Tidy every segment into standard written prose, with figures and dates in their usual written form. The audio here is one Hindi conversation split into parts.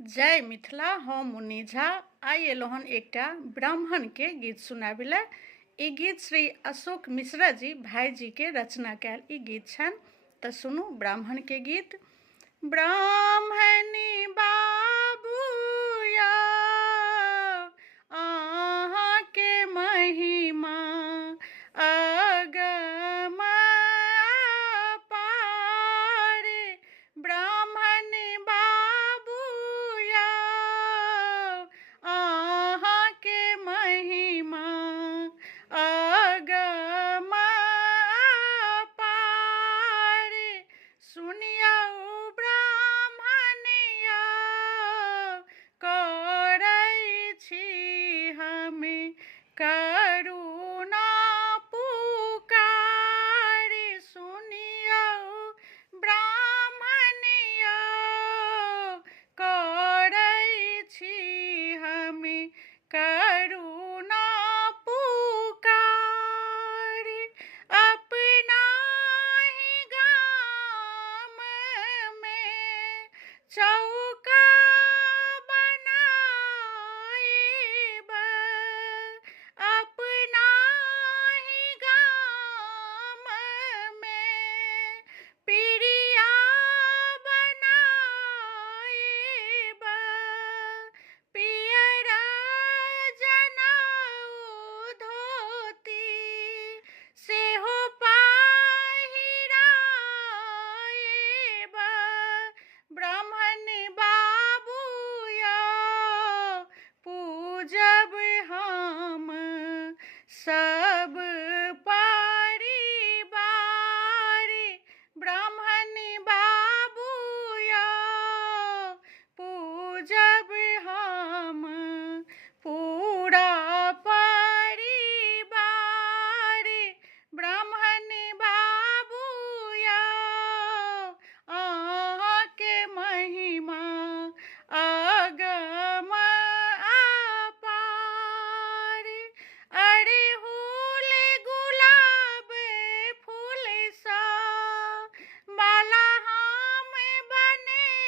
जय मिथिला। हम मुन्नी झा आई एलहुँ हन एकटा ब्राह्मण के गीत सुनाबै लए। ई गीत श्री अशोक मिश्रा जी भाईजी के रचना कयल ई गीत छनि। तऽ सुनू ब्राह्मण के गीत। ब्राह्मणी बाबू या अहाँ के महिमा अगम अपार। ब्राह्मण बाबू या अहाँ के महिमा अगम अपार। सुनियौ ब्राह्मण या करै छी हमे करुणा पुकार। सुनियौ ब्राह्मण या करै छी हमे करुणा पुकार। अपना ही गाम में चौका बनाएब। अपना ही गाम में पीड़िया बनाएब। पियर जनेऊ धोती सेहो पहिराएब। ब्राह्मण बाबू या पूजब हम सब परिवार। ब्राह्मण बाबू या पूजब हम पूरा परिवार। ब्राह्मण बाबू या अहाँ के महिमा अगम अपार। अड़हुल गुलाब फूल सा माला हम बनेलाऊं।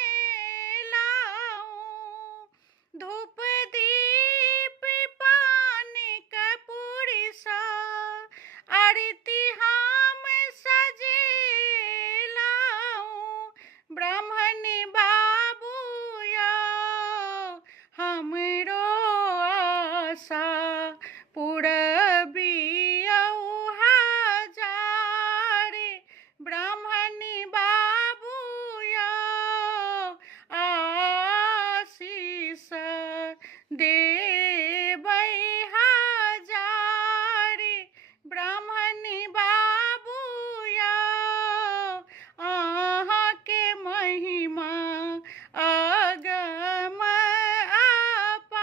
धूप दीप पान कपूर सा आरती हम सजेलाऊं। ब्राह्मण बाबू या हमरो आशा पुरबियौ हजार। ब्राह्मण बाबू या आशीष देबै हजार। ब्राह्मण बाबू या अहाँ के महिमा अगम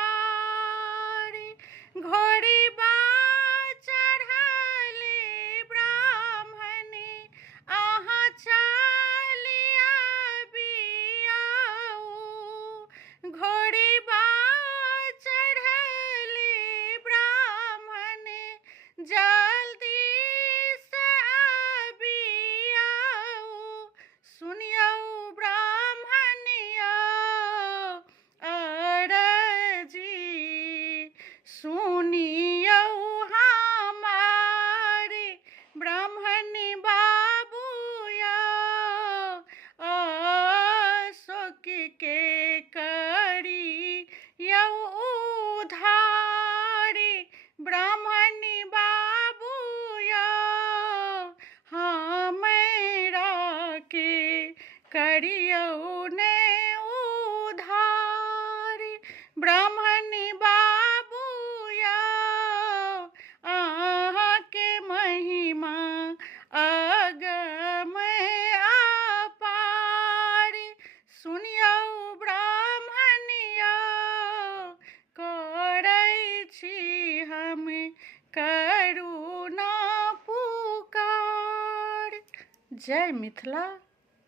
अपार। घोड़ी बा चढ़ले ब्राह्मण अहाँ चलि आबियौ। घोड़ी बा चढ़ले ब्राह्मण जल्दी से आबियौ। सुनियौ ब्राह्मण या अरजी सुनियौ हमार। ब्राह्मण बाबू या अशोक के करियौ उद्धार। ब्राह्मण बाबू या हमरा के करियौ ने उद्धार। ब्राह्मण बाबू या अहाँ के महिमा अगम अपार। सुनियौ ब्राह्मण या करै छी हम करुणा पुकार। जय मिथिला।